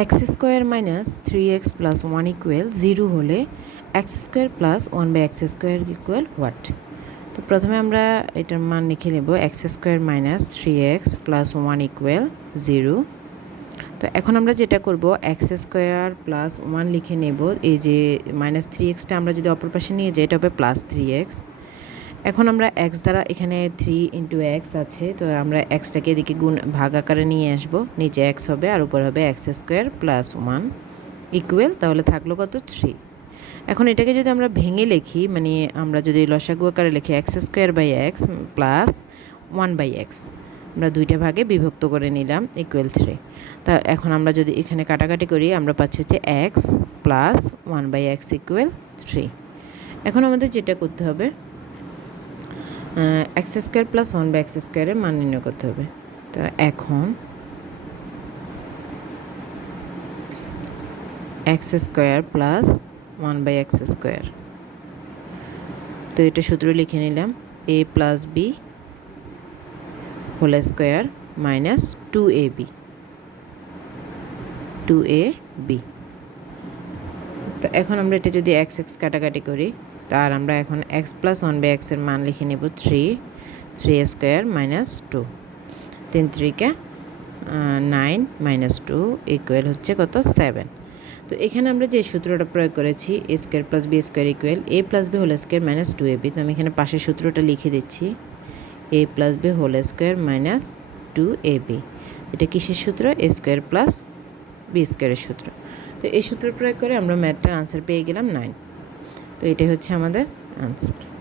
X square minus three x plus one equal zero হলে x square plus one by x square equal what? তো প্রথমে আমরা এটার মান লিখে নেব, x square minus three x plus one equal zero. তো এখন আমরা যেটা করব, এক্স স্কোয়ার প্লাস ওয়ান লিখে নেব, এই যে মাইনাস থ্রি এক্সটা আমরা যদি অপর পাশে নিয়ে যাই, এটা হবে প্লাস থ্রি এক্স। এখন আমরা এক্স দ্বারা এখানে থ্রি ইন্টু এক্স আছে, তো আমরা এক্সটাকে এদিকে গুণ ভাগ আকারে নিয়ে আসব। নিচে এক্স হবে আর উপর হবে x square plus one equal তাহলে থাকল কত থ্রি এখন এটাকে যদি আমরা ভেঙে লিখি মানে আমরা যদি লসাগু আকারে লিখি x square by x plus one by x আমরা দুইটা ভাগে বিভক্ত করে নিলাম ইকুয়াল থ্রি তা এখন আমরা যদি এখানে কাটাকাটি করি, আমরা পাচ্ছি হচ্ছে x plus one by x equal three এখন আমাদের যেটা করতে হবে x square plus one by x স্কোয়ারের মান নির্ণয় করতে হবে। তো এখন x square plus one by x square তো এটা সূত্র লিখে নিলাম a plus b whole square minus two a b two a b তো এখন আমরা এটা যদি এক্স এক্স কাটাকাটি করি তার আমরা এখন এক্স প্লাস ওয়ান বাই এক্সের মান লিখে নেব three three square minus two তিন থ্রিকে নাইন মাইনাস টু ইকুয়াল হচ্ছে কত? সেভেন তো এখানে আমরা যে সূত্রটা প্রয়োগ করেছি a square plus b square equal a plus b whole square minus two a b তো আমি এখানে পাশের সূত্রটা লিখে দিচ্ছি a plus b whole square minus two a b এটা কিসের সূত্র? এ স্কোয়ার প্লাস বি স্কোয়ারের সূত্র। তো এই সূত্র প্রয়োগ করে আমরা ম্যাথটার আনসার পেয়ে গেলাম নাইন তো এটাই হচ্ছে আমাদের আনসার